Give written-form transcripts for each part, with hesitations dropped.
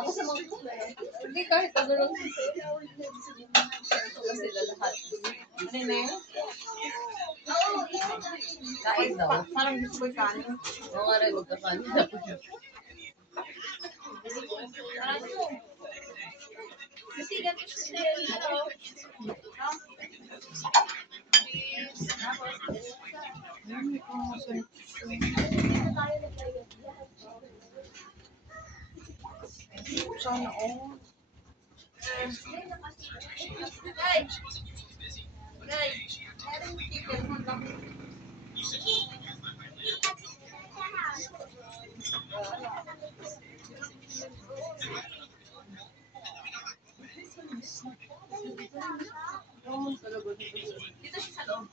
Ako sa mga hindi kahit ano lang sila. Ito sila lahat. Ano na yun? Kain daw. Parang gusto ko kanin. Oo nga rin, magkakanin ako siya. Sana all. Dito siya sa loob.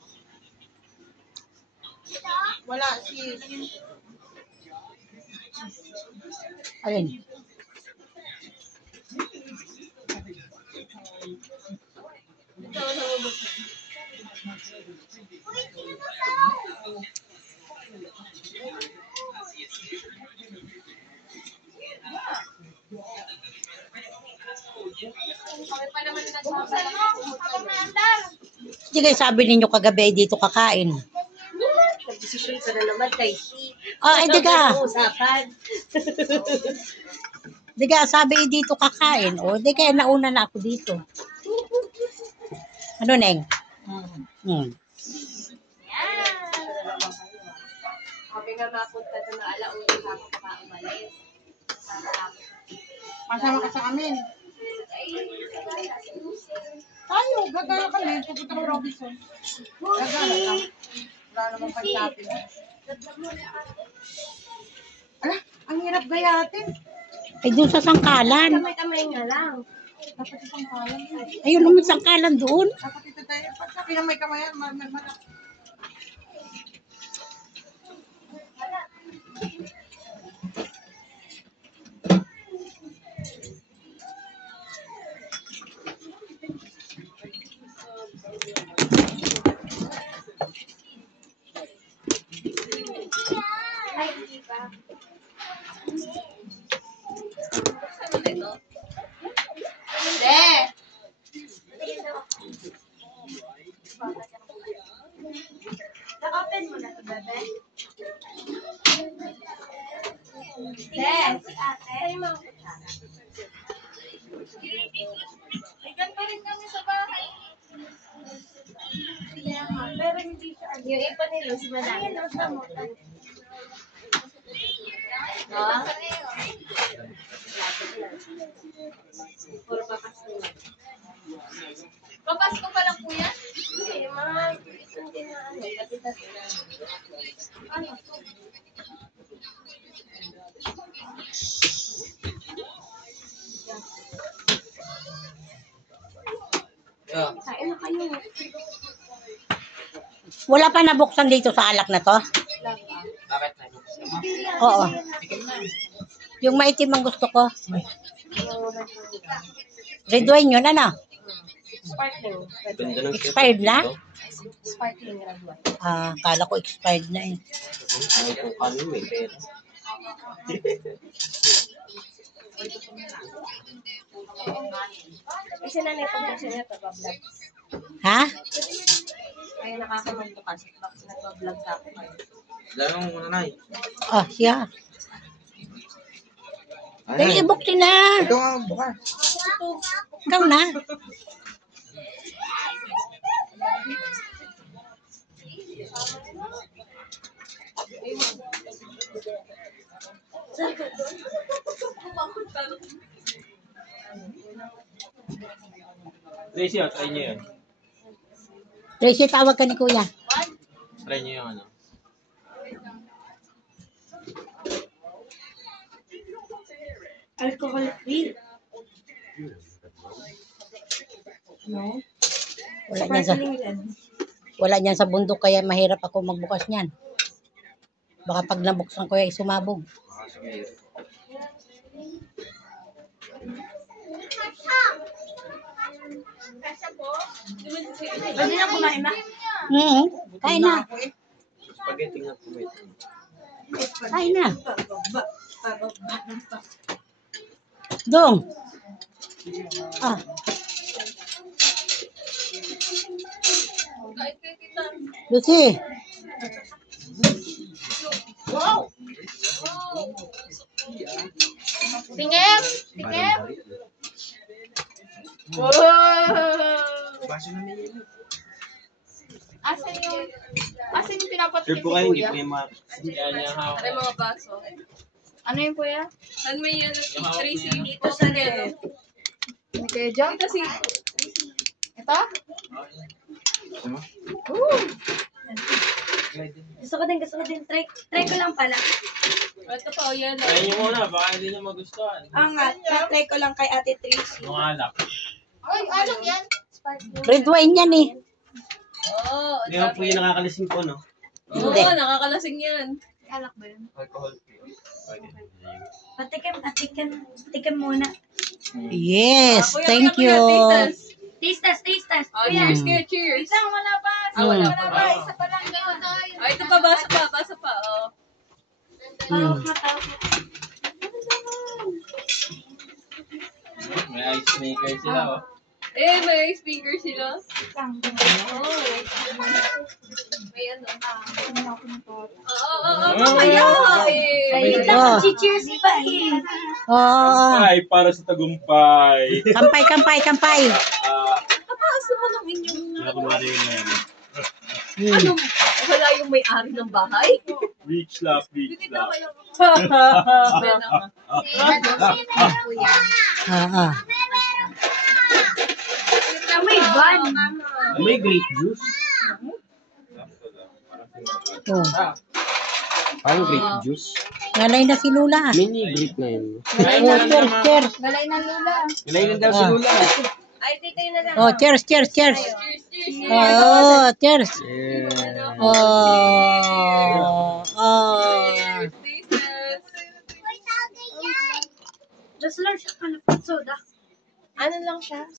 Wala si Alin? Ito, sa loob. Kami pa naman nagsasabi. Habang naandar. Hindi kayo sabi ninyo kagabi ay dito kakain. Nag-desisyon ka na naman kay Oh, hindi ka. usapan. Hindi ka, sabi ay dito kakain. O, hindi kaya nauna na ako dito. Ano, Neng? Hmm. Kami nga mapunta doon na alauna ako pa umalis. masama ka sa amin. Tayo, gagala kami. Pupunta ko Robinson. Gagala lang. Wala namang pag-shopping. Ala, ang hirap gayatin. Ay, doon sa sangkalan. Kamay-kamay nga lang. Dapat isang kalan. Ayun, naman sangkalan doon. Dapat ito tayo. Pag sa pinamay kamayan, Ay, hindi ba? Saan ba ito? Hindi! Na-open mo na ito, bebe? Yes! Ate? Ay, mga kutsara. Ay, ganito rin kami sa bahay. Pero hindi siya. Yung ipa ni Luz, madami. Ay, Luz, namutan. Ha? Puro bakas nila. Papasko pa lang po yan? Hindi, mga hindi na ano. Dati-dati na. Ano? Kain na kayo. Wala pa nabuksan dito sa alak na to? Bakit na? Oo. Yung maitim ang gusto ko. Red wine yun, ano? Sparkling. Ganda ng Expired na? Sparkling red wine. Ah, kala ko expired na eh. Ano may pera? Kasi na nito kasi nito pa-vlog. Ha? Kaya nakakamando kasi bakit nagpa-vlog ka ako ngayon. Lalo mo muna na eh. Oh, siya. Dali, ibukti na. Ito nga, bukas. Ikaw na. Tracy, try nyo yun. Tracy, tawag ka ni Kuya. Try nyo yung ano. Alcohol free. No? Wala niyan sa bundok kaya mahirap ako magbukas niyan. Baka pag nabuksan ko ay sumabog. Pwede na kumain na? Kain na. Spaghetti nga kumit. Kain na. Dong. Ah, Kahit kay tita. Lucy. Tingem! Tingem! Wow! Baso na niya yun. Asan yung pinapatik Sure ni po kayo, hindi Kuya? po yung mga... Hindi niya hawak. Aray mga baso. Ano yun, Kuya? Saan may yan? Tracy. Dito sa nito. Okay, John. Dito si... Ito? Gusto ko din. Try ko lang pala. Ito pa, o yan. Try niyo muna, baka hindi niya magustuhan. Ang nga, try ko lang kay Ate Tracy. Yung alak. Ay, anong yan? Red wine yan eh. Oo. Hindi mo po yung nakakalising po, no? Oo, Hindi. nakakalasing yan. Alak ba yun? Alcohol free. Okay. Patikim muna. Yes, Kuya, thank kuya, you. kuya, taste test. Taste test. Oh, cheers, kuya, cheers. Wala pa. Wala Mm. pa. Isa pa lang yun. Ay, ito pa, basa pa. Oh. Mm. May ice maker sila, oh. Eh, may speaker sila. Oh. May ano. Mamaya. Wait lang, Oh. cheers pa eh. Oh, Ay, para sa tagumpay. kampay. Kapasa mo ng inyong... Wala kumari yun na yan. Ano? Wala yung may-ari ng bahay? Reach lap. Hindi daw kayo. Ah. May van. May grape juice. Oh. Parang grape juice. Nalay na si Lula. Mini grape na yun. Oh, cheers. Galay ng lula. Kailangan daw si Lula. Ay, tita yun na lang. Oh, cheers. Cheers. Oh, cheers. Yeah. Oh. Just large ano, soda. Ano lang siya?